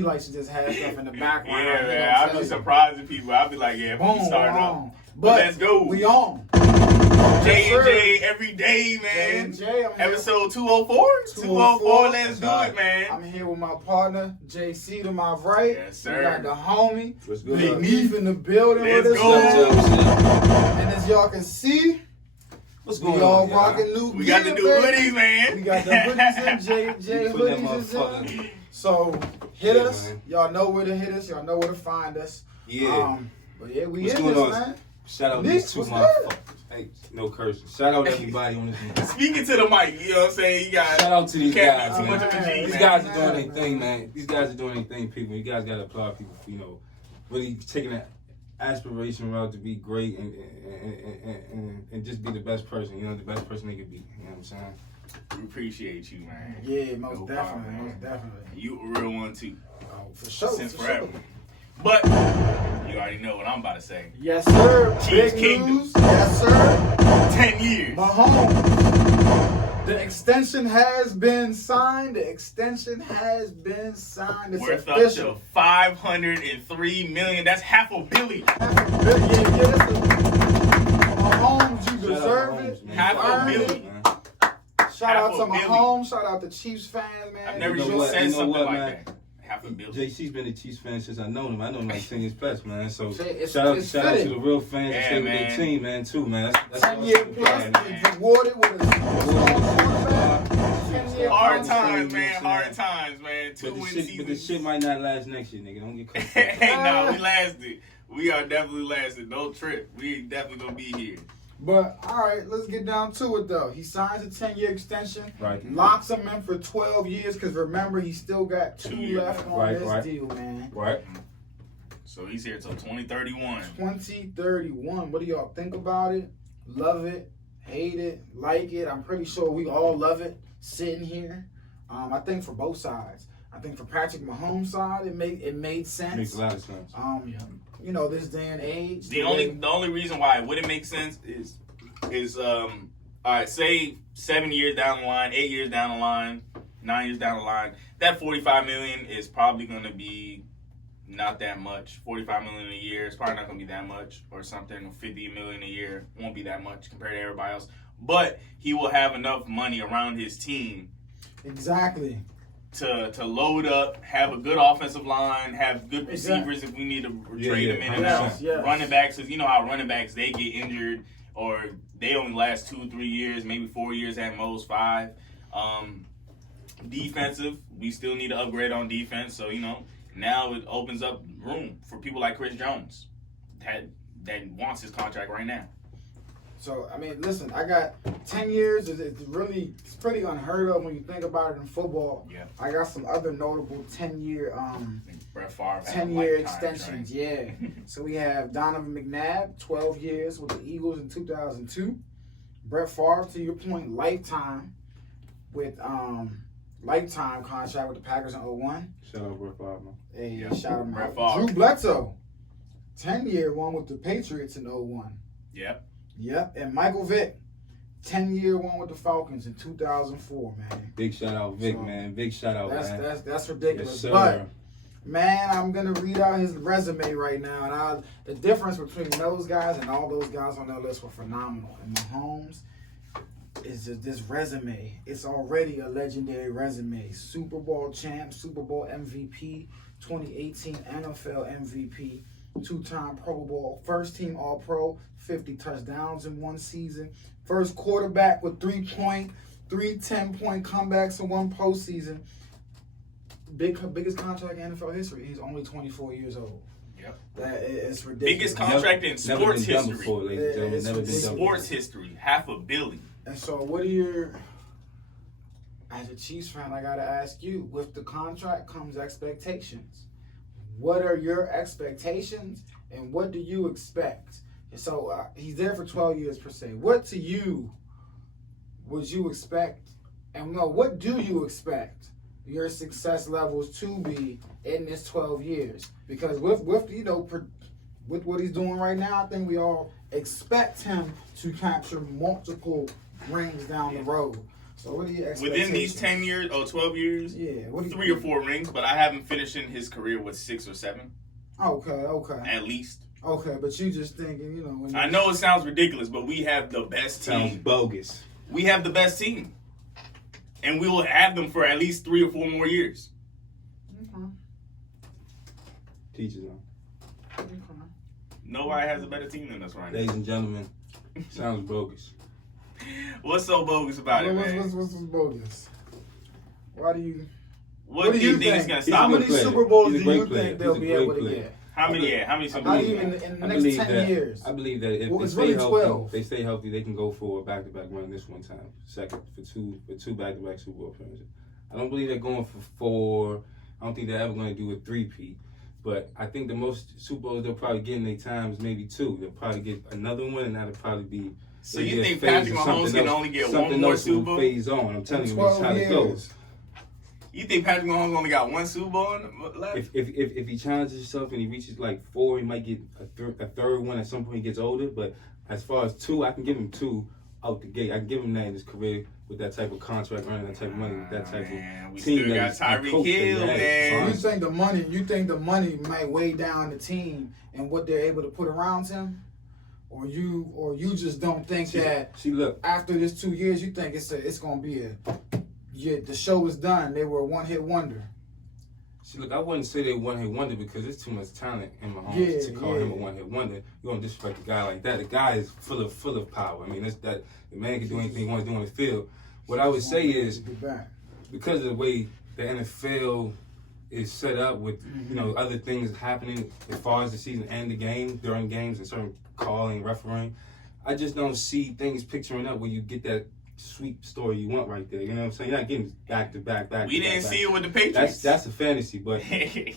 he likes to just have stuff in the background. Yeah, man. I'll be surprising people. I'll be like, yeah, we starting off. But let's go. We on. J&J every day, man. J&J, episode 204? 204, let's do it, man. I'm here with my partner, JC to my right. Yes, sir. We got the homie, What's good? Big Neef in the building Let's with us. go. And as y'all can see, What's going we all on, rocking new We got the new baby. hoodies, man. We got the hoodies in, J hoodies is in. So hit us. Man. Y'all know where to hit us. Y'all know where to find us. Yeah. But yeah, we What's in going this, on? man. Shout out Nick, to two what's motherfuckers. Hey, no cursing. Shout out to everybody on this. Speaking to the mic, you know what I'm saying? You guys Shout out to these can't guys, be too man. much of a G, These man. guys are doing their thing, man. These guys are doing their thing, people. You guys gotta applaud people for, really taking that aspiration route to be great and just be the best person, the best person they could be. You know what I'm saying? We appreciate you, man. Yeah, most No definitely, problem, man. most definitely. You a real one, too. Oh, for sure. Since for forever. Sure. But you already know what I'm about to say. Yes, sir. Chiefs Big Kingdom. news. Yes, sir. 10 years. Mahomes. The extension has been signed. The extension has been signed. It's Worth official. up to $503 million. That's $500 million. Mahomes, you deserve it. Half a Earned it. billion. Shout out to $500 million. Mahomes. Shout out to Chiefs fans, man. I've never You know even what? said You know something what, like man? that. $500 million. JC's been a Chiefs fan since I known him. I know him like 10 years plus, man. So It's shout out to fitting. the real fans that Yeah, stay with man. their team, man, too, man. That's 10 year awesome. plus. Yeah, man. It's rewarded with a quarterback. 10-year Hard contract. times, man. Hard times, man. But Two-win the shit seasons. might not last next year, nigga. Don't get caught. Hey, no, we lasted. We are definitely lasted. No trip. We definitely gonna be here. But all right, let's get down to it though. He signs a 10-year extension, Right. locks him in for 12 years. Because remember, he still got 2 2 years. left on Right, this right. deal, man. Right? So he's here till 2031. 2031. What do y'all think about it? Love it, hate it, like it? I'm pretty sure we all love it. Sitting here, I think for both sides. I think for Patrick Mahomes' side, it made sense. Makes a lot of sense. This day and age. The only reason why it wouldn't make sense is all right, say 7 years down the line, 8 years down the line, 9 years down the line, that $45 million is probably gonna be not that much. $45 million a year is probably not gonna be that much, or something. $50 million a year won't be that much compared to everybody else. But he will have enough money around his team Exactly. to load up, have a good offensive line, have good receivers if we need to trade them in and out. Yes. Running backs, because you know how running backs, they get injured or they only last 2-3 years, maybe 4 years at most, 5. Defensive, we still need to upgrade on defense. So, now it opens up room for people like Chris Jones that wants his contract right now. So, listen, I got 10 years. It's pretty unheard of when you think about it in football. Yeah. I got some other notable 10-year Brett Favre had a 10-year lifetime, extensions, right? yeah. So we have Donovan McNabb, 12 years with the Eagles in 2002. Brett Favre, to your point, lifetime contract with the Packers in 01. Shout out Brett Favre, man. Hey, Yeah. shout him Brett out. Favre. Drew Bledsoe, 10-year one with the Patriots in 01. Yep. Yep, and Michael Vick, 10-year one with the Falcons in 2004, man. Big shout out, Vic, So, man. Big shout out, man. That's ridiculous. Yes, sir. But man, I'm gonna read out his resume right now, and the difference between those guys and all those guys on that list were phenomenal. And Mahomes is just this resume. It's already a legendary resume. Super Bowl champ, Super Bowl MVP, 2018 NFL MVP, 2-time Pro Bowl, first team All-Pro, 50 touchdowns in one season, first quarterback with 3 10-point comebacks in one postseason. Biggest contract in NFL history. He's only 24 years old. Yep. That is ridiculous. Biggest contract in sports been done history. before, ladies and gentlemen. It's Never been done before. Sports history, $500 million. And so, as a Chiefs fan, I gotta ask you: with the contract comes expectations. What are your expectations, and what do you expect? And so he's there for 12 years per se. What to you would you expect, and what do you expect your success levels to be in this 12 years? Because with what he's doing right now, I think we all expect him to capture multiple rings down the road. So what are your expectations? Within these 10 years or 12 years, yeah, what do you 3 or 4 rings, but I have him finishing his career with 6 or 7. Okay. At least. Okay, but you just thinking, when I know it sounds ridiculous, but we have the best team. Sounds bogus. We have the best team. And we will have them for at least 3 or 4 more years. Okay. Teachers on. Okay. Nobody has a better team than us right now. Ladies and gentlemen, sounds bogus. What's so bogus about it, man? What's bogus? Why do you? What do you think is going to How stop many us? Super Bowls do He's a great you player. think they'll He's a be great able to player. get? How many Super Not Bowls? even in the I next believe 10 that, years. I believe that if Well, they it's stay really healthy, 12. they stay healthy, they can go for a back-to-back run this one time. Second for two back-to-back Super Bowl appearances. I don't believe they're going for 4. I don't think they're ever going to do a 3-peat. But I think the most Super Bowls they'll probably get in their time is maybe 2. They'll probably get another one, and that'll probably be. So you think Patrick Mahomes can only get one more Super Bowl? Phase on. I'm telling you, that's how it goes. You think Patrick Mahomes only got 1 Super Bowl left? If he challenges himself and he reaches like 4, he might get a third one at some point. He gets older, but as far as 2, I can give him 2 out the gate. I can give him that in his career with that type of contract, earning that type of money, with that type of we team. Still got Tyreek Hill, man. You think the money might weigh down the team and what they're able to put around him, or you just don't think that? See, look, after this 2 years, you think it's gonna be the show is done. They were a one-hit wonder. See, look, I wouldn't say they one-hit wonder because there's too much talent in Mahomes to call him a one-hit wonder. You don't disrespect a guy like that. The guy is full of power. I mean, the man can do anything he wants to do on the field. What I would say is, because of the way the NFL is set up with other things happening as far as the season and the game, during games and certain calling, refereeing, I just don't see things picturing up where you get that sweet story you want right there. You know what I'm saying? You're not getting back to back. We didn't see it with the Patriots. That's a fantasy, but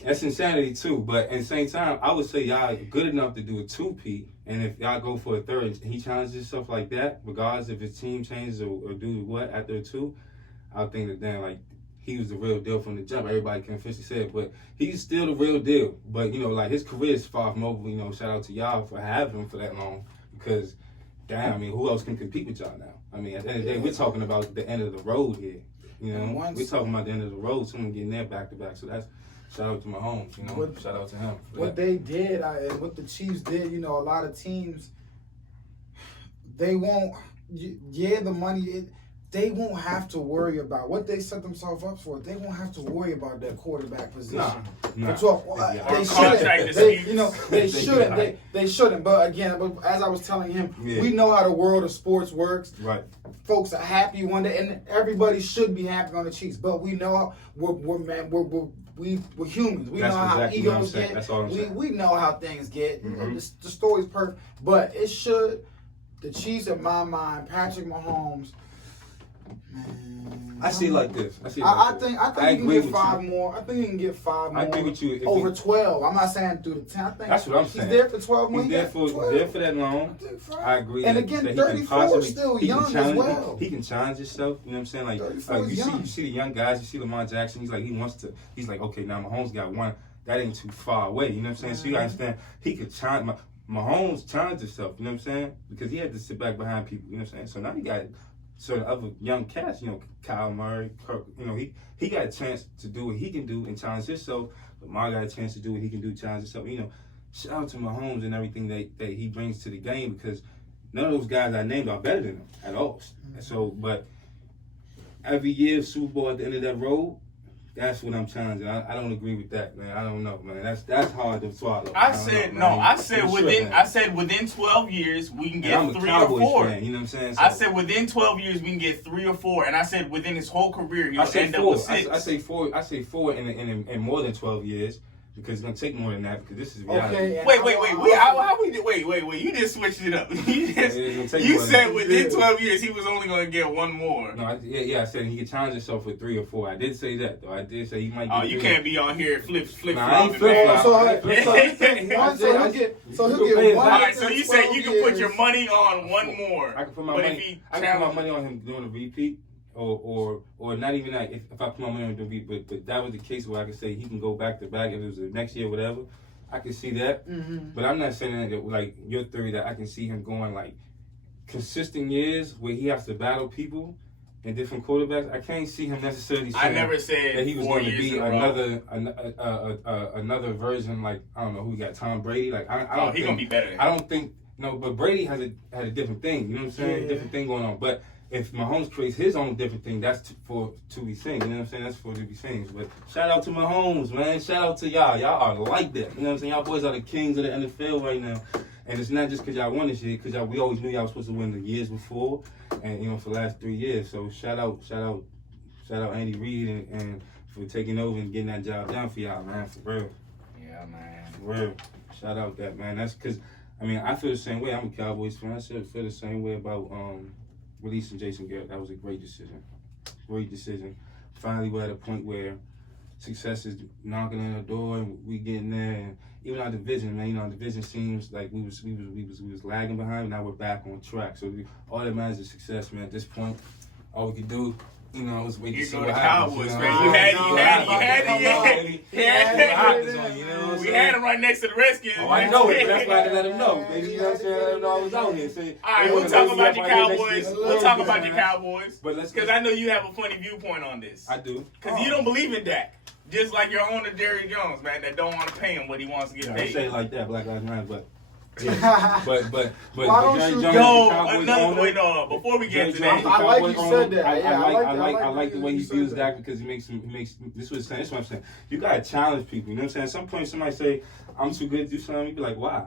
that's insanity too. But at the same time, I would say y'all good enough to do a 2-peat, and if y'all go for a 3rd and he challenges himself like that, regardless if his team changes or do what after a 2, I'll think that then like he was the real deal from the jump. Everybody can officially say it, but he's still the real deal. But like his career is far from over. Shout out to y'all for having him for that long, because damn, I mean, who else can compete with y'all now? I mean, at the end of the day, we're talking about the end of the road here. We're talking about the end of the road. Someone getting there back to back. So that's shout out to Mahomes. Shout out to him. What they did and what the Chiefs did. A lot of teams, they won't. Yeah, the money. They won't have to worry about what they set themselves up for. They won't have to worry about that quarterback position. Nah. They shouldn't. They shouldn't. But again, as I was telling him, we know how the world of sports works. Right. Folks are happy one day, and everybody should be happy on the Chiefs. But we know we're humans. We know how egos get. That's all I'm saying. We know how things get. Mm-hmm. The story's perfect, but it should. The Chiefs, in my mind, Patrick Mahomes. Man, I see it like this. I think he can get 5 more. I think he can get 5 more. I agree with you. Over 12. I'm not saying through the 10. I think that's what I'm saying. He's there for 12 more. He's there for that long. I agree. And again, 34 is still young as well. He can challenge himself. You know what I'm saying? Like you see the young guys. You see Lamar Jackson. He's like, okay, now Mahomes got 1. That ain't too far away. You know what I'm saying? So you understand he could challenge. Mahomes challenged himself. You know what I'm saying? Because he had to sit back behind people. You know what I'm saying? So now you got certain other young cats, Kyle Murray, Kirk, he got a chance to do what he can do and challenge himself. Lamar got a chance to do what he can do, challenge himself. Shout out to Mahomes and everything that he brings to the game, because none of those guys I named are better than him at all. So, but every year, Super Bowl at the end of that road, that's what I'm challenging. I don't agree with that, man. I don't know, man. That's hard to swallow. I said within 12 years we can get 3 or 4. Fan, you know what I'm saying? So, I said within 12 years we can get 3 or 4, and I said within his whole career he'll end up with 6. I say 4. I say 4 in more than 12 years. Because it's gonna take more than that. Because this is reality. Okay, wait. You just switched it up. You said within 12 years he was only gonna get 1 more. No, I said he could challenge himself with 3 or 4. I did say that though. I did say he might. Get you can't be on here flip flopping. So he'll get 1. Alright, so you said you can put your money on 1 more. I can put my money on him doing a repeat. Or not even that. If I put my money on the beat, but that was the case where I could say he can go back to back if it was the next year, whatever. I could see that. Mm-hmm. But I'm not saying that like your theory that I can see him going like consistent years where he has to battle people. and different quarterbacks, I can't see him necessarily saying I never said that he was 4 going to years be in a row. another version like, I don't know who we got, Tom Brady. Like I don't he's think, gonna be better than I him. don't think but Brady had a different thing. You know what I'm saying? Yeah. Different thing going on. But if Mahomes creates his own different thing, that's to be seen. You know what I'm saying? That's for to be seen. But shout out to Mahomes, man. Shout out to y'all. Y'all are like that. You know what I'm saying? Y'all boys are the kings of the NFL right now. And it's not just because y'all won this year, because we always knew y'all was supposed to win the years before, and for the last 3 years. So shout out Andy Reid and for taking over and getting that job done for y'all, man. For real. Yeah, man. For real. Shout out that, man. That's because, I feel the same way. I'm a Cowboys fan. I feel the same way about releasing Jason Garrett. That was a great decision. Great decision. Finally, we're at a point where success is knocking on the door, and we getting there. And even our division, man, our division seems like we was lagging behind. Now we're back on track. So all that matters is success, man. At this point, all we can do, is wait to see what happens. Cowboys, You man. We had him right next to the Redskins. Oh, I know it. That's why I had to let him know. Maybe, you know what I'm saying? Let him know I was out here. All right, we'll talk about your Cowboys. We'll talk about your Cowboys. Because I know you have a funny viewpoint on this. I do. Because you don't believe in Dak. Just like your owner, Jerry Jones, man, that don't want to pay him what he wants to get Don't paid. say it like that, Black Lives Matter, but... Yeah. but Why don't Jerry you- Jones, Yo, the Cowboys owner, wait, no. Before we get to Jerry Jones, that, the I like Cowboys you owner, said that. Yeah, I like the way he you said views that. that because he makes this was saying. That's what I'm saying. You gotta challenge people. You know what I'm saying? At some point, somebody say, "I'm too good to do something." You be like, "Why?"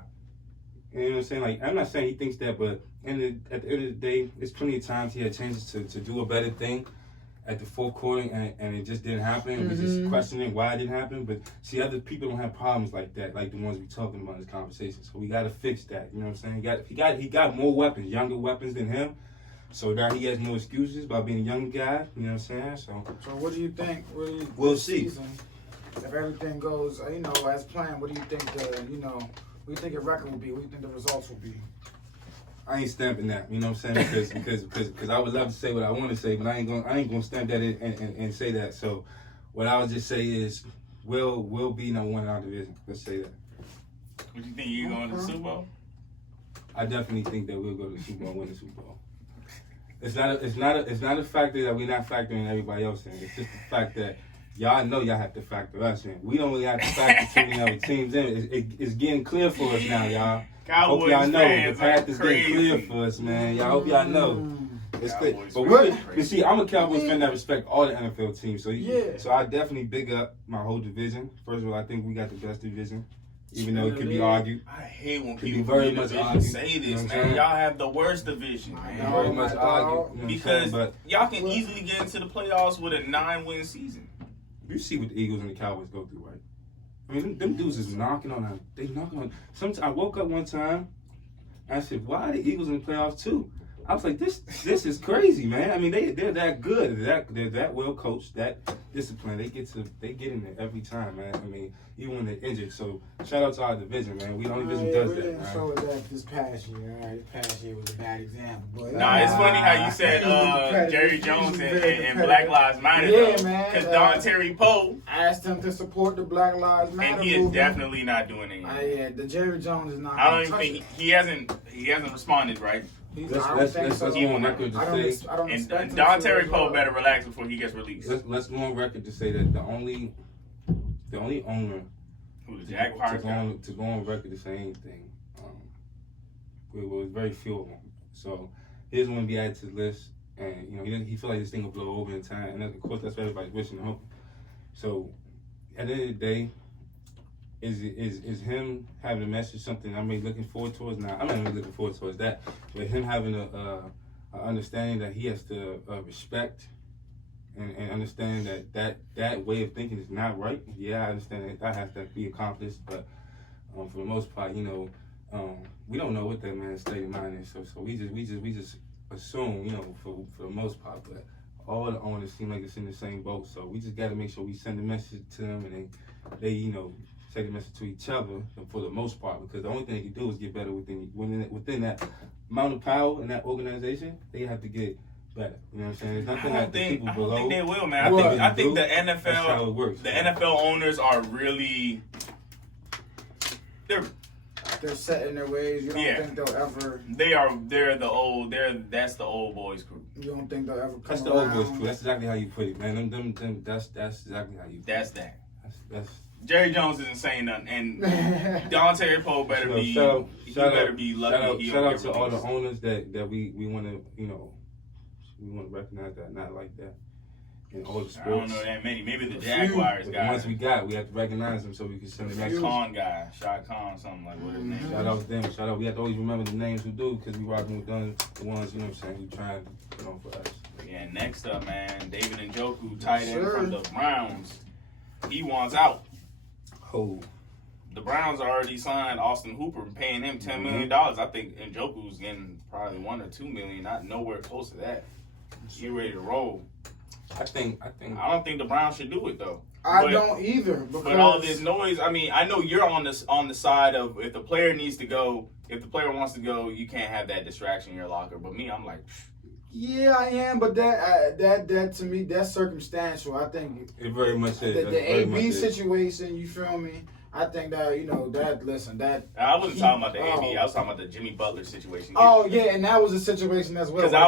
You know what I'm saying? Like, I'm not saying he thinks that, but at the end of the day, there's plenty of times he had chances to do a better thing at the fourth quarter, and it just didn't happen. We're just questioning why it didn't happen. But see, other people don't have problems like that, like the ones we talking about in this conversation. So we got to fix that. You know what I'm saying? He got more weapons, younger weapons than him. So now he has no excuses about being a young guy. You know what I'm saying? So what do you think? We'll see. Season, if everything goes, as planned, what do you think what do you think the record will be? What do you think the results will be? I ain't stamping that, you know what I'm saying? Because I would love to say what I want to say, but I ain't gonna stamp that and say that. So what I would just say is we'll be number one in our division. Let's say that. what do you think you're going to the Super Bowl? I definitely think that we'll go to the Super Bowl and win the Super Bowl. It's not a factor that we're not factoring everybody else in. It's just the fact that y'all know y'all have to factor us in. We don't really have to factor too many other teams in. It's getting clear for us now, y'all. Cowboys Hope y'all know fans the path are is crazy. getting clear for us, man. Y'all hope y'all know. It's clear. Cowboys But fans you crazy. see, I'm a Cowboys fan that respect all the NFL teams. So Yeah. so I definitely big up my whole division. First of all, I think we got the best division, even though it could be argued. I hate when Could be people very from the much division argued. say You know this, what I'm man. saying? Y'all have the worst division, I man. know. Very much my argued. dog. You know what I'm Because saying? But y'all can easily get into the playoffs with a 9-win season. you see what the Eagles and the Cowboys go through, right? I mean, them dudes is knocking on them. They knocking on. Sometimes I woke up one time and I said, "Why are the Eagles in the playoffs too?" I was like, "This is crazy, man." I mean, they're that good. They're that well coached, that disciplined. They get in there every time, man. I mean, even when they're injured. So shout out to our division, man. We the only division does we that, didn't man. show it that this past year. All right, this past year was a bad example. But Nah, it's funny how you said Jerry Jones and Black Lives Matter. Yeah, man. Because Don Terry Poe, I asked him to support the Black Lives Matter and he is movement. definitely not doing anything. Yeah, the Jerry Jones is not. I don't even touch think it. he hasn't responded, right? He's, Let's I don't think go so. on record to I don't, say. I don't And expect him Don to Terry as Poe well. better relax before he gets released. Let's go on record to say that the only owner Who, the Jaguars guy? to go on record to say anything, it was very few of them. So he doesn't want to be added to the list, and he feel like this thing will blow over in time. And of course, that's what everybody's wishing and hoping. So at the end of the day, is him having a message something I'm really looking forward towards? Now I'm not really looking forward towards that, but him having a understanding that he has to respect. And understand that way of thinking is not right. Yeah, I understand that has to be accomplished, but for the most part, we don't know what that man's state of mind is. So we just assume, for the most part. But all the owners seem like it's in the same boat. So we just got to make sure we send a message to them, and they say the message to each other for the most part. Because the only thing they can do is get better within that amount of power in that organization. They have to get better. You know what I'm saying? There's nothing that the people below. I don't think they will, man. Well, I think the That's how it NFL, works. the NFL owners are really, they're they're set in their ways. You don't think they'll ever. That's the old boys crew. You don't think they'll ever come That's the around? old boys crew. That's exactly how you put it, man. That's exactly how you. That's that. That's. Jerry Jones isn't saying nothing, and Dante Poe better be. Better be lucky. Shout out to all the owners that we want to we want to recognize that, not like that. In all the sports. I don't know that many. Maybe the Jaguars guy. The ones we have to recognize them so we can send the next Khan guy, Shot Khan, something like what his name. Shout out to them. Shout out. We have to always remember the names who do because we rocking with them, the ones who trying to put on for us. Yeah. Next up, man, David Njoku, tight end from the Browns. He wants out. Oh. The Browns already signed Austin Hooper, paying him $10 million. I think Njoku's getting probably $1 or $2 million, not nowhere close to that. He ready to roll. I don't think the Browns should do it though. I don't either. But all this noise, I mean, I know you're on the side of if the player needs to go, if the player wants to go, you can't have that distraction in your locker. But me, I'm like, yeah, I am. But that to me, that's circumstantial. I think it very much is. The AB situation, you feel me? I think that I wasn't talking about the AB. I was talking about the Jimmy Butler situation. Oh yeah, and that was a situation as well. Because I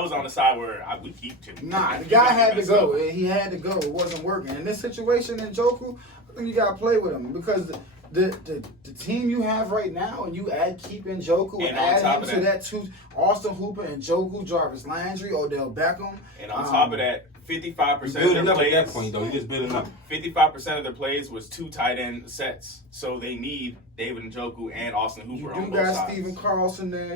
was on the side where I would keep Jimmy. Nah, the guy had to go. He had to go. It wasn't working. In this situation, in Njoku, I think you gotta play with him because the team you have right now, and you keep Njoku and add him to that too. Austin Hooper, Njoku, Jarvis Landry, Odell Beckham, and on top of that. 55% of their plays. At that point, though, you just building up. 55% of their plays was 2 tight end sets, so they need David Njoku and Austin Hooper on both sides. You got Steven Carlson there,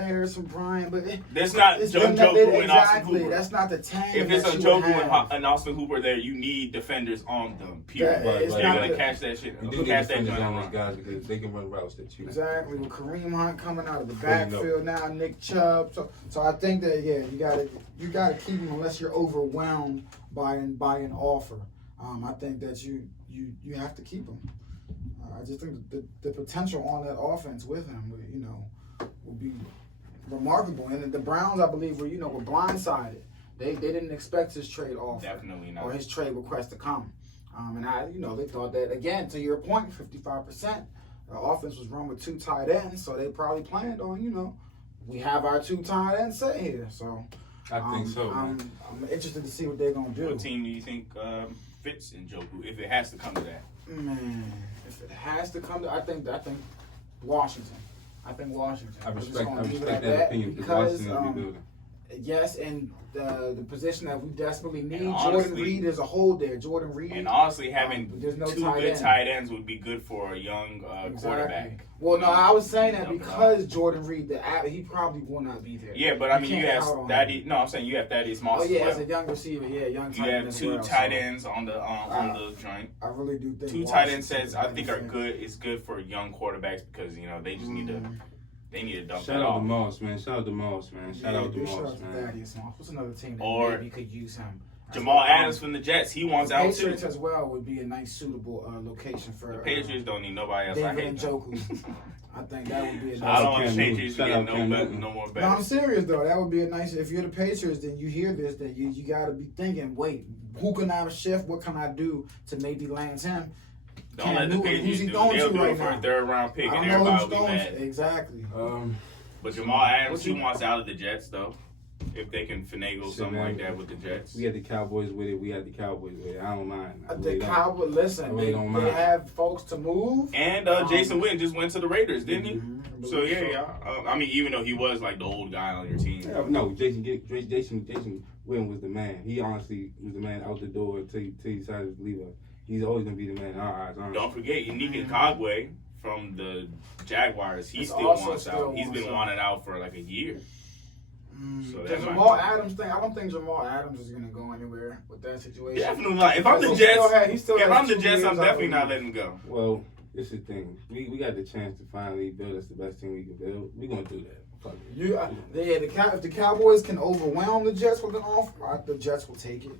Harrison Bryant, but that's not Njoku and Austin Hooper. That's not the tandem. If it's Njoku and Austin Hooper there, you need defenders on them. Period. They're gonna catch that shit. You need defenders on those guys because they can run routes that you. Exactly. With Kareem Hunt coming out of the backfield now, Nick Chubb. So I think that you gotta keep him unless you're overwhelmed by an offer. I think that you have to keep him. I just think the potential on that offense with him, will be remarkable. And the Browns, I believe, were blindsided. They didn't expect his trade offer, definitely not, or his trade request to come. And they thought that, again, to your point, 55%. The offense was run with 2 tight ends, so they probably planned on, we have our 2 tight ends set here. So I think so. I'm interested to see what they're gonna do. What team do you think fits Njoku if it has to come to that? Man, if it has to come to, I think Washington. I respect that opinion because yes, and the position that we desperately need, Jordan Reed is a hole there. Jordan Reed. And honestly, having there's no 2 good tight ends would be good for a young quarterback. Well, no, I was saying that because Jordan Reed, he probably will not be there. Yeah, but I mean, you have Thaddeus. No, I'm saying you have Thaddeus Moss. Oh yeah, as a young receiver, young tight end. You have 2 tight ends on the joint. I really do think 2 tight end sets I think are good. It's good for young quarterbacks because they just need to. They need to dump Shout out to Moss, man. Shout out to Moss, man. Shout out to Moss, man. What's another team that maybe could use him? Jamal Adams from the Jets. He wants out too. Patriots as well would be a nice, suitable location for. The Patriots don't need nobody else. David Njoku. I think that would be a nice. I don't want the Patriots to get no more bets. No, I'm serious though. That would be a nice. If you're the Patriots, then you hear this, then you got to be thinking, wait, who can I shift? What can I do to maybe land him? Don't let the Patriots do it. They'll do it for a 3rd round pick, and everybody will be mad. Exactly. But Jamal Adams, he wants out of the Jets, though. If they can finagle something like that with the Jets. We had the Cowboys with it. I don't mind. The Cowboys, listen, they have folks to move. And Jason Witten just went to the Raiders, didn't he? So, yeah. I mean, even though he was like the old guy on your team. No, Jason Witten was the man. He honestly was the man out the door until he decided to leave us. He's always going to be the man in our eyes. Don't forget, Yannick Ngakoue from the Jaguars, he still wants out. He's been wanted out for like a year. So the Jamal Adams thing, I don't think Jamal Adams is going to go anywhere with that situation. Definitely not. If I'm the Jets, I'm definitely not letting him go. Well, this is the thing. We got the chance to finally build us the best team we can build. We're going to do that. If the Cowboys can overwhelm the Jets with an offer, the Jets will take it.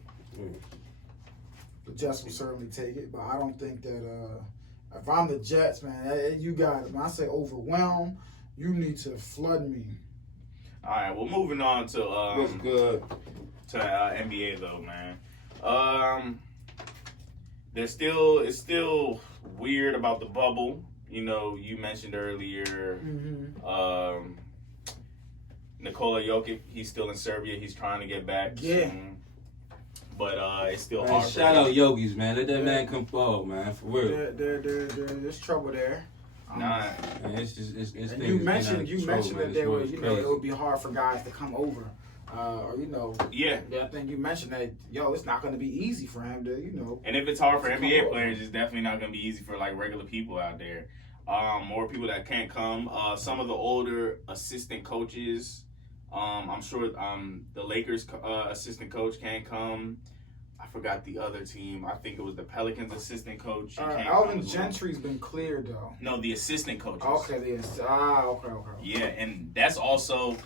The Jets will certainly take it, but I don't think that if I'm the Jets, man, you got it. When I say overwhelm, you need to flood me. All right, well, moving on to What's good? To NBA though, man. It's still weird about the bubble. you mentioned earlier, Mm-hmm. Nikola Jokic, he's still in Serbia. He's trying to get back. Yeah. Soon. But it's still Man, hard. shout out Yogis, man. Let that man come forward, man. For real. There's trouble there. Nah. Man, it's And you mentioned that there was, it would be hard for guys to come over. Yeah. I think you mentioned that, it's not going to be easy for him to, And if it's hard for to come NBA over. players, it's definitely not going to be easy for like regular people out there. More people that can't come. Some of the older assistant coaches, I'm sure the Lakers assistant coach can't come. I forgot the other team. I think it was the Pelicans assistant coach. Alvin Gentry's been cleared, though. No, the assistant coaches. Okay. Okay. Yeah, and that's also,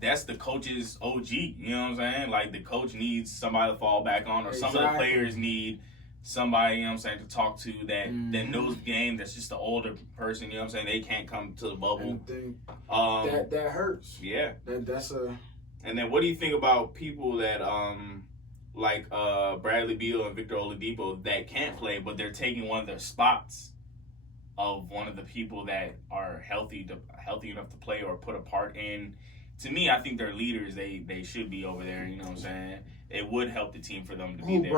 that's the coach's OG. You know what I'm saying? Like, the coach needs somebody to fall back on, or some of the players need somebody, to talk to that knows the game, that's just an older person, they can't come to the bubble. That hurts. Yeah. That's a... And then what do you think about people that, like Bradley Beal and Victor Oladipo, that can't play, but they're taking one of their spots of one of the people that are healthy enough to play or put a part in? To me, I think they're leaders. They should be over there, you know what I'm saying? It would help the team for them to be there.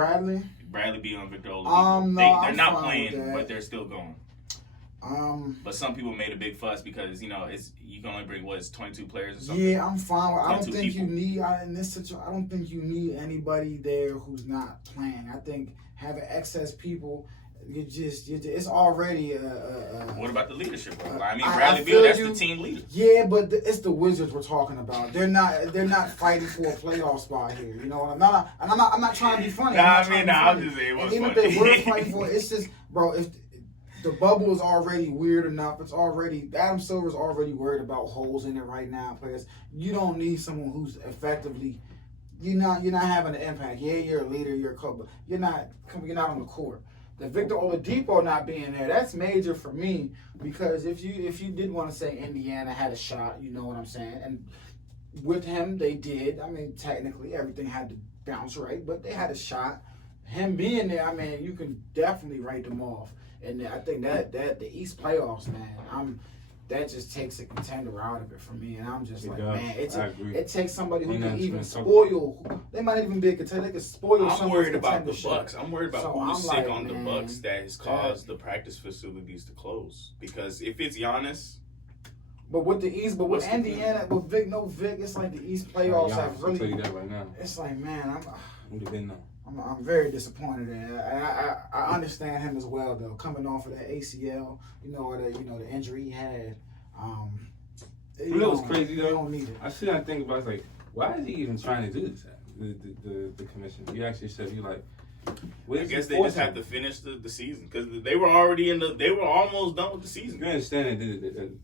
Bradley Beal and Victor Oladipo. They're not playing, but they're still going. But some people made a big fuss because, you can only bring, 22 players or something? Yeah, I'm fine. I don't think people. in this situation, I don't think you need anybody there who's not playing. I think having excess people, it's already What about the leadership, bro? Bradley Beal, that's the team leader. Yeah, but it's the Wizards we're talking about. They're not fighting for a playoff spot here. You know what I'm not trying to be funny. I'm just saying. And even if they were fighting for it, it's just, bro, if the bubble is already weird enough, Adam Silver's already worried about holes in it right now. Players, you don't need someone who's effectively, you're not having an impact. Yeah, you're a leader, you're a coach, but you're not on the court. The Victor Oladipo not being there, that's major for me, because if you did want to say Indiana had a shot, you know what I'm saying, and with him they did. Technically everything had to bounce right, but they had a shot. Him being there, you can definitely write them off. And I think that the East playoffs, man, that just takes a contender out of it for me. And I'm just it takes somebody who can even spoil. They might even be a contender. They can spoil. I'm worried about the Bucks. I'm worried about who's sick on the Bucks that has caused the practice facilities to close. Because if it's Giannis. But with the East, with Indiana, with Vic, it's like the East playoffs have really. I'll tell you that right now. It's like, man, I'm very disappointed in it. I understand him as well, though, coming off of that ACL, or the injury he had. You know what's crazy though? You don't need it. I think about like, why is he even trying to do this? The commission. You actually said I guess they just have to finish the season because they were already they were almost done with the season. You understand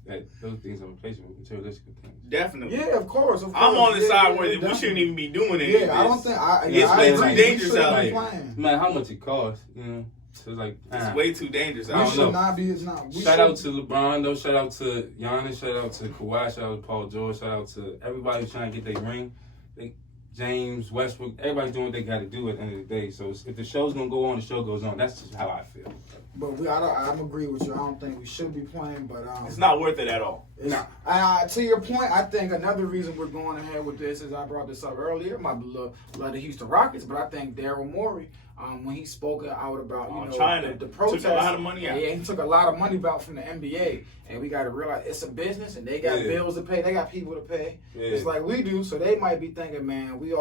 that those things are replacement materialistic things. Definitely. Yeah, of course. I'm on the side where we shouldn't even be doing it. Yeah, I don't think it's way too dangerous out here. No matter how much it costs, So it's like it's way too dangerous. We should not be. Shout out to LeBron though. Shout out to Giannis. Shout out to Kawhi. Shout out to Paul George. Shout out to everybody who's trying to get their ring. James, Westbrook, everybody's doing what they got to do at the end of the day. So if the show's gonna go on, the show goes on. That's just how I feel. But I'm agree with you. I don't think we should be playing, but it's not worth it at all. To your point, I think another reason we're going ahead with this is I brought this up earlier. My beloved Houston Rockets, but I think Daryl Morey, when he spoke out about China, the protest, took a lot of money out. Yeah, he took a lot of money out from the NBA, and we got to realize it's a business, and they got bills to pay, they got people to pay. Yeah. It's like we do, so they might be thinking, man, we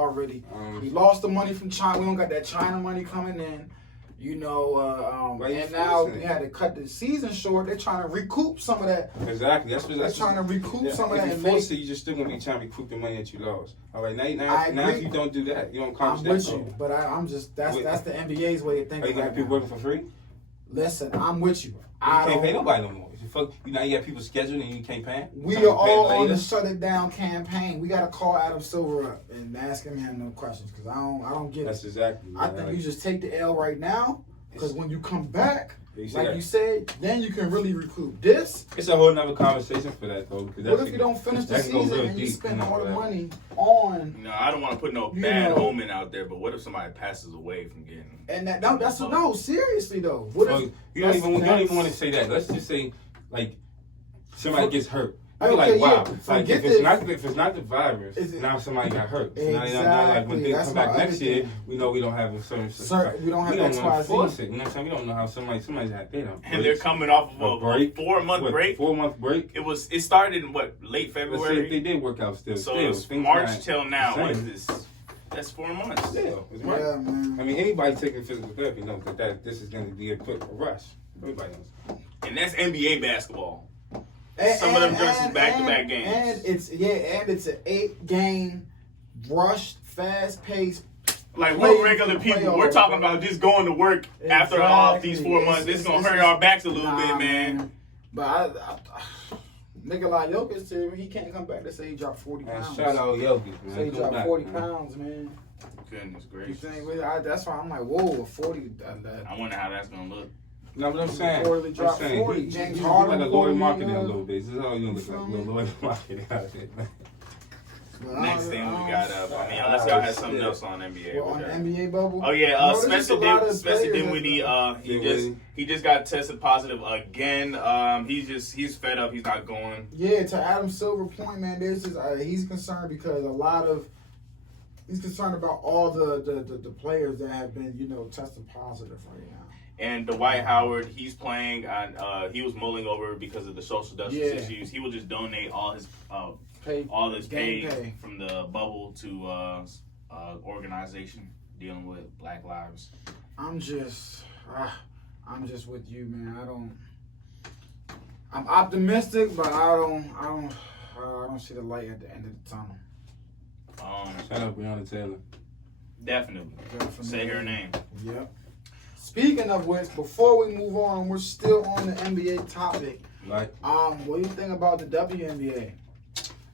lost the money from China. We don't got that China money coming in. And now we had to cut the season short. They're trying to recoup some of that. Exactly. That's trying to recoup some of that. If you force it, you're just still gonna be trying to recoup the money that you lost. All right, now if you don't do that, you don't accomplish that. I'm with you, but I'm just that's the NBA's way of thinking. Are you gonna have people working for free? Listen, I'm with you. You can't pay nobody no more. You got people scheduled and you can't pay them? We are all on the shut it down campaign. We got to call Adam Silver up and ask him no questions because I don't get That's exactly. I think you just take the L right now because when you come back, like you said, then you can really recoup. This, it's a whole nother conversation for that though. What if you don't finish the season and you spend all the money on? No, I don't want to put no bad omen out there, but what if somebody passes away from getting? And no, seriously though. What if you don't even want to say that? Let's just say like somebody gets hurt. I feel Okay, like, wow, yeah, like if it's not the virus, now somebody got hurt. So Exactly. now, like when they That's come back my next other year, thing. we know we don't have a certain we don't have we don't X, want Y, to Z. force it. You know what I'm saying? We don't know how somebody's had their And they're coming off of a 4-month break. 4-month break. It started in what, late Let's February? see if they did work out still. So still, it's things March not till now. the What same. is this? That's 4 months. Still, it's Yeah, right. man. I mean, anybody taking physical therapy knows that this is going to be a quick rush. Everybody knows. And that's NBA basketball. And, Some of them joints is back-to-back games. And it's an 8-game rushed, fast-paced. Like we're regular people. We're talking about just going to work after all these 4 months. This is gonna hurt our backs a little bit, man. But I nigga like Jokic said he can't come back to say he dropped 40 pounds. Shout out Yogi, man. Say he dropped 40 pounds, man. Goodness You gracious. think, that's why I'm like, whoa, 40. I wonder how that's gonna look. No, but I'm saying, Reportedly dropped 40. James James Harden Harden like a Lloyd reportedly, marketing a little bit. This is all you look like, feel me? Lloyd marketing out there, man. Next thing we got unless y'all had something else on NBA. Well, on the NBA bubble? Oh yeah, There's just a lot of Spencer players Dinwiddie, he just got tested positive again. He's fed up. He's not going. Yeah, to Adam Silver's point, man, there's just he's concerned because he's concerned about all the players that have been, tested positive right now. And Dwight Howard, he's playing, and he was mulling over because of the social justice issues. He will just donate all his pay from the bubble to organization dealing with Black Lives. I'm just with you, man. I'm optimistic, but I don't see the light at the end of the tunnel. Shout out Breonna Taylor. Definitely. Say her name. Yep. Speaking of which, before we move on, we're still on the NBA topic. Right. What do you think about the WNBA?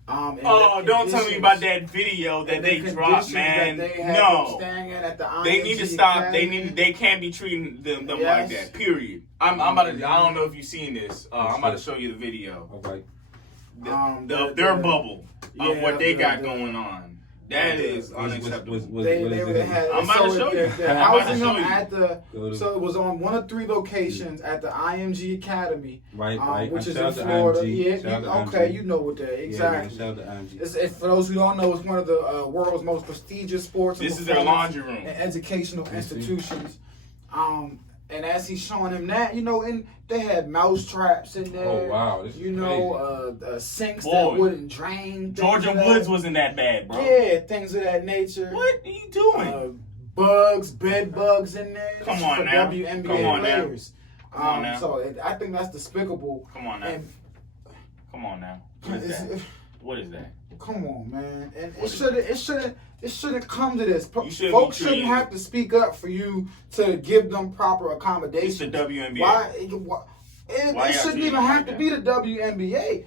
Don't tell me about that video that they dropped, man. No, they need to stop. They can't be treating them like that. Period. I don't know if you've seen this. I'm about to show you the video. Okay. Their bubble of what they got going on. That is unacceptable. I'm about to show you. They're housing them at so it was on one of 3 locations at the IMG Academy, right, which is in Florida. You know what that exactly. Yeah, shout out to IMG. It's, for those who don't know, it's one of the world's most prestigious sports. This is their laundry room and educational institutions. And as he's showing him that, and they had mouse traps in there. Oh wow, this is sinks that wouldn't drain. Georgia Woods wasn't that bad, bro. Yeah, things of that nature. What are you doing? Bed bugs in there. Come on now. WNBA Come on players. Come on now. So I think that's despicable. Come on now. Come on now. What is that? Come on, man. And it shouldn't come to this. Folks shouldn't have to speak up for you to give them proper accommodations. It's the WNBA. Why it shouldn't even have to be the WNBA.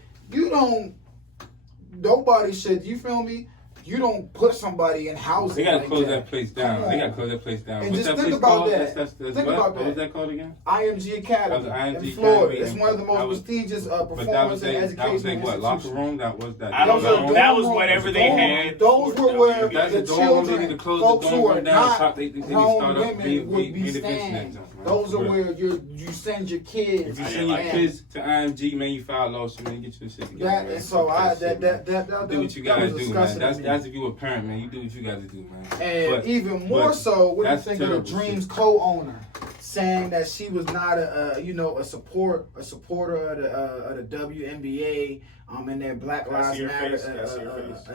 Nobody should, you feel me? You don't put somebody in housing. They gotta close that place down. And just think about that. Think about that. What was that called again? IMG Academy IMG in Florida. Academy. It's one of the most prestigious performance and education That was what, locker room? That was that. I don't know. That was whatever they had. Those were where the children, folks who are not grown women would be staying. staying. Those are where you send your kids. If you send your kids to IMG, man, you file lawsuit, man, get your shit together. And so do what you gotta do, man. That's if you a parent, man. You do what you gotta do, man. And even more so, what do you think of the Dreams co-owner saying that she was not a supporter of the WNBA and their Black Lives Matter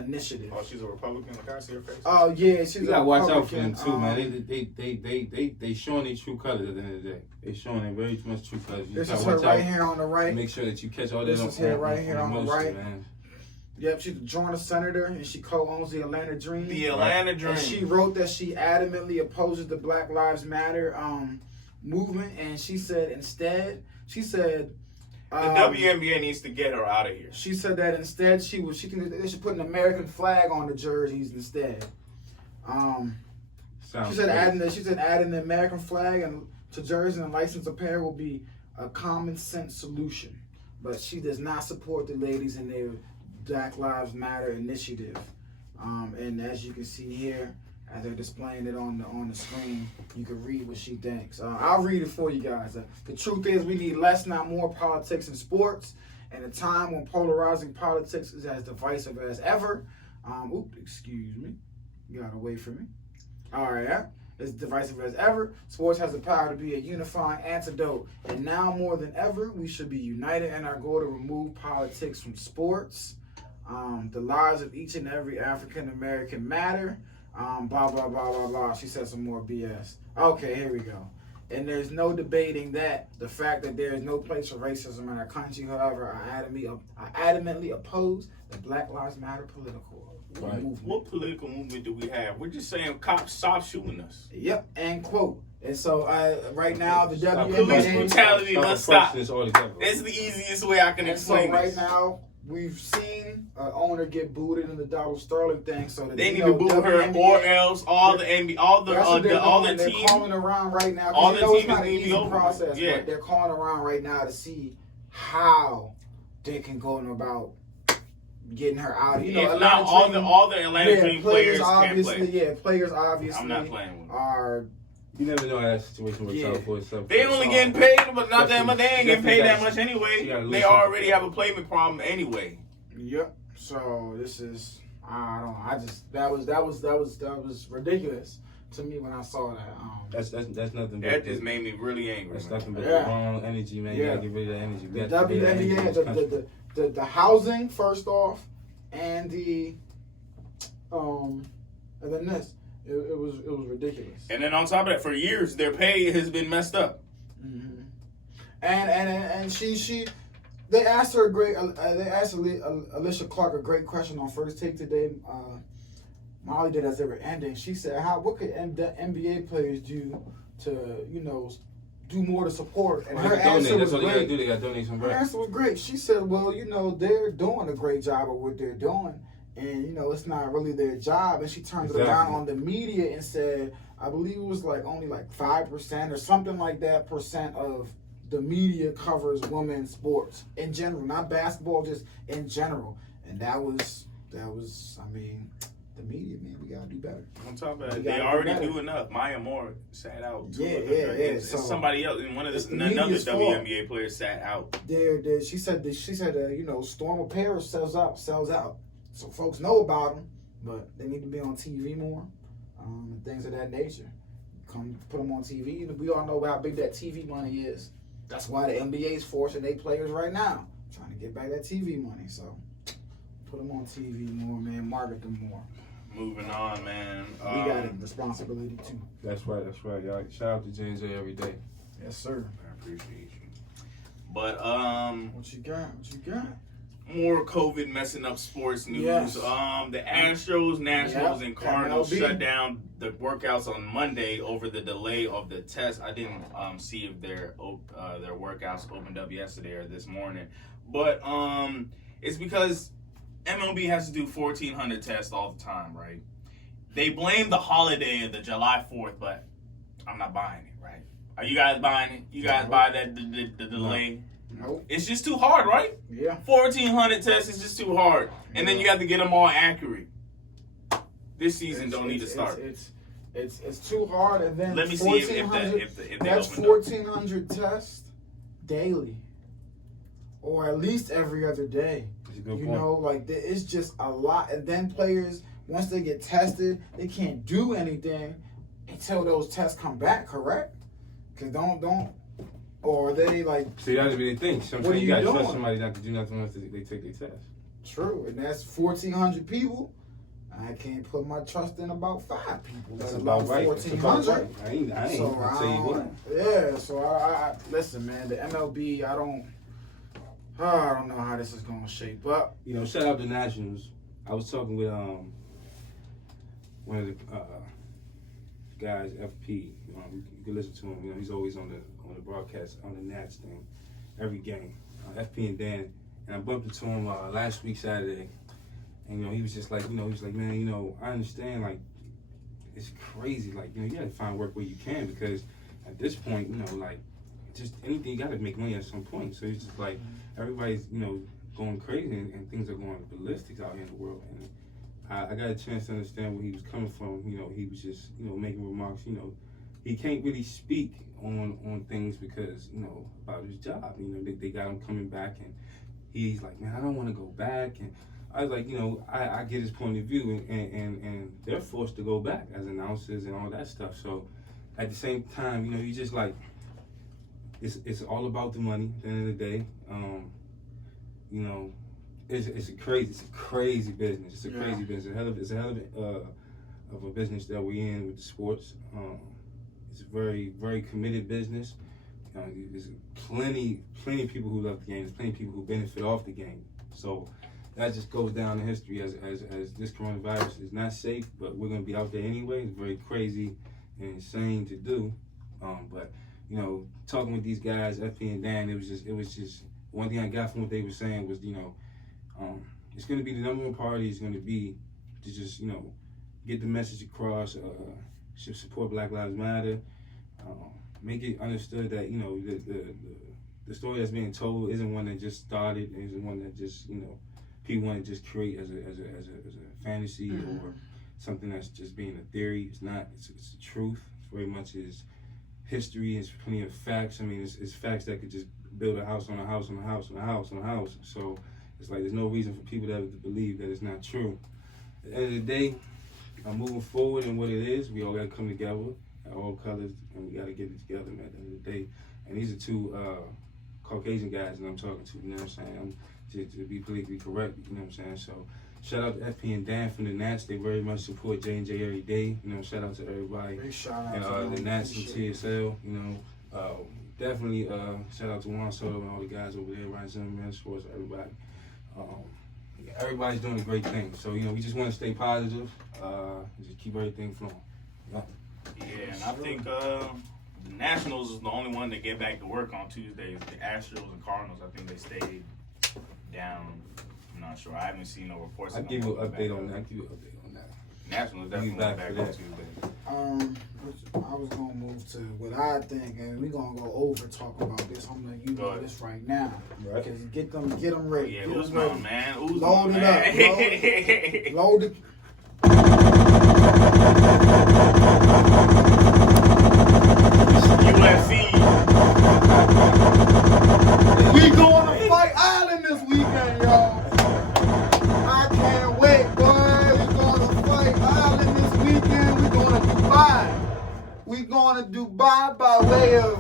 initiative? Oh, she's a Republican. Can I see her face? Oh yeah, she's. You gotta watch out for them too, man. They showing their true colors at the end of the day. They showing their very much true colors. This is her right here on the right. Make sure that you catch all this. This is her right here on the right. Man. Yep, she's a Georgia senator, and she co-owns the Atlanta Dream. The Atlanta Dream. And she wrote that she adamantly opposes the Black Lives Matter movement, and she said the WNBA needs to get her out of here. She said that instead they should put an American flag on the jerseys instead. She said adding the American flag and to jersey and licensed apparel will be a common sense solution, but she does not support the ladies in their Black Lives Matter initiative. And as you can see here, as they're displaying it on the screen, you can read what she thinks. I'll read it for you guys. The truth is, we need less, not more politics in sports. In a time when polarizing politics is as divisive as ever. Excuse me. You got away from me. All right, yeah. As divisive as ever, sports has the power to be a unifying antidote. And now more than ever, we should be united in our goal to remove politics from sports. The lives of each and every African American matter. Blah, blah, blah, blah, blah. She said some more BS. Okay, here we go. And there's no debating that. The fact that there is no place for racism in our country, however, I adamantly oppose the Black Lives Matter political movement. What political movement do we have? We're just saying cops stop shooting us. Yep, end quote. And so right now the Police WNBA brutality must stop. It's It's the easiest way I can explain right this. now we've seen an owner get booted in the Donald Sterling thing. So that They need to boot her, or else all the NBA, all the they're teams. calling around right now. All the know it's teams not an need to easy go. process, Yeah. but they're calling around right now to see how they can go about getting her out. You know, If not, all the Atlanta Dream players can't play. Yeah, players obviously I'm not playing with them. are. You never know how that situation works out for itself. They only getting paid, but not that much. They ain't getting paid that much anyway. They already have a payment problem anyway. Yep. So this is, I don't know. I just that was ridiculous to me when I saw that. That's nothing. That just made me really angry. That's nothing but Yeah. the wrong energy, man. You gotta get rid of that energy. The WNBA, the housing first off, and and then this, it was ridiculous. And then on top of that, for years their pay has been messed up. Mm-hmm. And she they asked her Alicia Clark a great question on First Take today. Molly did as they were ending. She said, what could NBA players do to do more to support? And her answer was That's what they great. gotta do. They gotta donate some Her bread. answer was great. She said, well, they're doing a great job of what they're doing. And, it's not really their job. And she turned it around on the media and said, I believe it was only 5% or something like that percent of the media covers women's sports in general, not basketball, just in general. And that was, I mean, the media, man, we gotta do better. On top of that, they already do enough. Maya Moore sat out. Yeah. So somebody else, and another WNBA player sat out. She said, Storm Apparel sells out. So folks know about them, but they need to be on TV more, and things of that nature. Come put them on TV. We all know how big that TV money is. That's why the NBA is forcing their players right now, trying to get back that TV money. So put them on TV more, man. Market them more. Moving on, man. We got a responsibility too. That's right, y'all. Shout out to J&J every day. Yes, sir. I appreciate you. But What you got? more COVID messing up sports news. Yes. The Astros, Nationals, and Cardinals MLB. shut down the workouts on Monday over the delay of the test. I didn't see if their workouts opened up yesterday or this morning, but it's because MLB has to do 1,400 tests all the time, right? They blame the holiday of the July 4th, but I'm not buying it, right? Are you guys buying it? You guys buy that the delay? Nope. It's just too hard, right? Yeah. 1,400 tests is just too hard, and then you have to get them all accurate. This season don't need to start. It's too hard, and then Let me see if they that's opened up. 1,400 tests daily, or at least every other day. That's a good point. It's just a lot, and then players, once they get tested, they can't do anything until those tests come back. Correct? Because or they See, that's the thing. What are Sometimes you you gotta doing? trust somebody not to do nothing unless they take their test. True, and that's 1,400 people. I can't put my trust in about 5 people. That's let about alone right. 1,400. I ain't gonna tell you what. Yeah, so I listen, man. The MLB, I don't know how this is gonna shape up. Shout out to Nationals. I was talking with one of the guys, FP. You can listen to him. He's always on the broadcast on the Nats thing every game. FP and Dan, and I bumped into him last week Saturday, and he was just like, man, I understand, it's crazy, you gotta find work where you can, because at this point, you know, like, just anything, you got to make money at some point. So it's just like everybody's, you know, going crazy and things are going ballistic out here in the world. And I got a chance to understand where he was coming from. You know, he was just, you know, making remarks. You know, he can't really speak on things because, you know, about his job. You know, they got him coming back, and he's like, man, I don't want to go back. And I was like, you know, I get his point of view, and they're forced to go back as announcers and all that stuff. So at the same time, you know, you just like, it's all about the money at the end of the day. You know, it's a crazy business. It's a crazy business. It's a hell of a business that we're in with the sports. It's a very, very committed business. There's plenty of people who love the game. There's plenty of people who benefit off the game. So that just goes down in history as this coronavirus is not safe, but we're gonna be out there anyway. It's very crazy and insane to do. But you know, talking with these guys, FP and Dan, it was just one thing I got from what they were saying was, you know, it's gonna be the number one priority is gonna be to just, you know, get the message across, should support Black Lives Matter, make it understood that, you know, the story that's being told isn't one that just started, isn't one that just, you know, people want to just create as a fantasy or something that's just being a theory. It's not. It's the truth. It's very much is history. It's plenty of facts. I mean, it's facts that could just build a house on a house on a house on a house on a house. So it's like there's no reason for people to believe that it's not true. At the end of the day, I'm moving forward in what it is. We all got to come together at all colors, and we got to get it together, man, at the end of the day. And these are two Caucasian guys that I'm talking to, you know what I'm saying? To be politically correct, you know what I'm saying? So shout out to FP and Dan from the Nats. They very much support J&J every day. You know, shout out to everybody. Big shout out and to the Nats and TSL, you know. Definitely shout out to Juan Soto and all the guys over there, Ryan Zimmerman, Sports, everybody. Everybody's doing a great thing. So, you know, we just want to stay positive, just keep everything flowing. Yeah. Yeah, and I think the Nationals is the only one that get back to work on Tuesdays. The Astros and Cardinals, I think they stayed down. I'm not sure. I haven't seen no reports. I'll give you an update on that. Nationals definitely back on Tuesday. I was gonna move to what I think, and we're gonna go over talk about this. I'm gonna you know this right now, right? Because get them ready. Yeah, get Uzman, them ready. man. Uzman, Load it man. up. Load it. UFC. We going to Fight Island this weekend, y'all. I can't wait, boy. We going to Fight Island this weekend. We going to Dubai. We going to Dubai by way of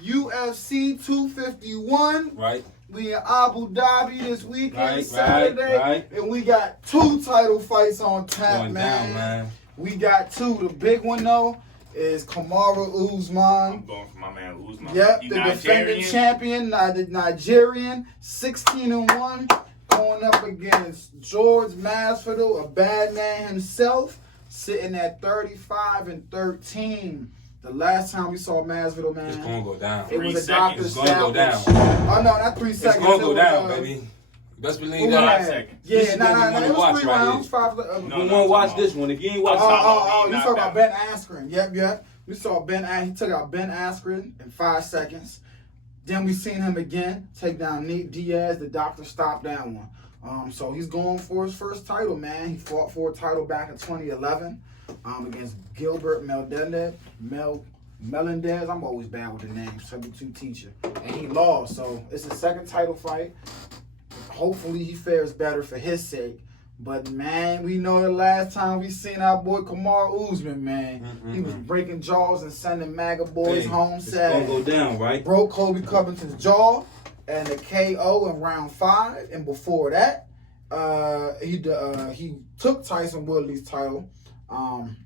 UFC 251. Right. We in Abu Dhabi this weekend, Saturday. Right. And we got 2 title fights on tap, Going down, man. We got 2. The big one, though, is Kamaru Usman. I'm going for my man Uzman. Yep, You the Nigerian? defending champion, the Nigerian, 16-1, going up against George Masvidal, a bad man himself, sitting at 35-13. The last time we saw Masvidal, man, It's gonna go down. it was 3 a doctor seconds. It's gonna go down. Oh no, not 3 It's seconds. gonna go It was, down, baby. Best believe who that. had- 5 seconds. Yeah, This is what we it wanna was watch 3 right rounds. here. 5. No, You no, want to watch this one? If you ain't watching, You talking about Ben Askren. Yep. We saw he took out Ben Askren in 5 seconds. Then we seen him again take down Nate Diaz. The doctor stopped that one. So he's going for his first title, man. He fought for a title back in 2011 against Gilbert Melendez. I'm always bad with the names. Substitute teacher. And he lost. So it's his second title fight. Hopefully he fares better for his sake. But, man, we know the last time we seen our boy Kamaru Usman, man. He was breaking jaws and sending MAGA boys home sad. It's gonna go down, right? Broke Kobe Covington's jaw and a KO in round 5. And before that, he took Tyson Woodley's title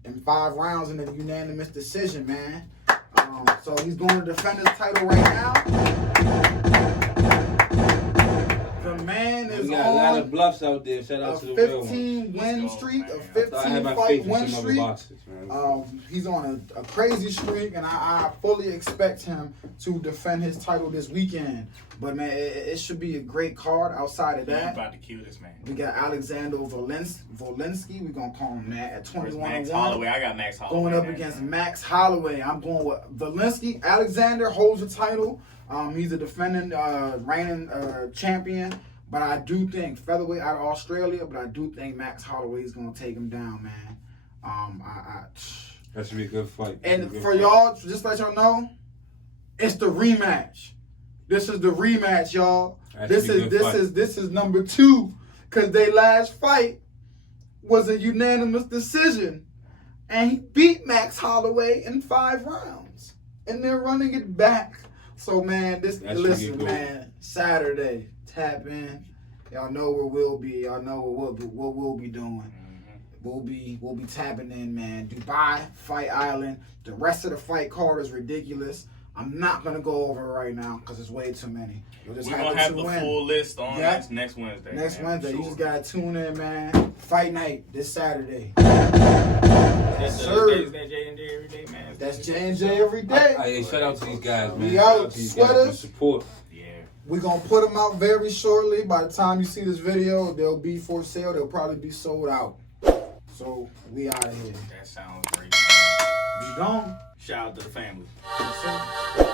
in 5 rounds in a unanimous decision, man. So he's going to defend his title right now. The man is We got a lot lot of bluffs out there. Shout out to the real ones. 15 win Let's go, streak, man. a I had 15 my fight faith in win some other streak. boxers, man. He's on a crazy streak, and I fully expect him to defend his title this weekend. But man, it should be a great card. Outside of You that, about to kill this man. we got Alexander Volensky. We're gonna call him that at Max 21-1. Holloway. I got Max Holloway. Going up man. against Max Holloway. I'm going with Volensky. Alexander holds the title. He's a defending, reigning champion. But I do think featherweight out of Australia. But I do think Max Holloway is gonna take him down, man. That should be a good fight. And for y'all, just to let y'all know, it's the rematch. This is the rematch, y'all. This is number 2, because their last fight was a unanimous decision, and he beat Max Holloway in 5 rounds, and they're running it back. So man, listen, man, Saturday, tap in. Y'all know where we'll be. Y'all know what we'll be doing. We'll be tapping in, man. Dubai, Fight Island. The rest of the fight card is ridiculous. I'm not gonna go over it right now because it's way too many. We're gonna have the full list on next Wednesday. Next Wednesday, sure. you just gotta tune in, man. Fight night this Saturday. That's sir. that J&J every day, man. That's J&J every day. Hey, shout out to these guys, man. We Shout out. out to these guys for Sweaters. support. Yeah. We're gonna put them out very shortly. By the time you see this video, they'll be for sale. They'll probably be sold out. So we out of here. That sounds great. We gone. Shout out to the family. Yes, sir.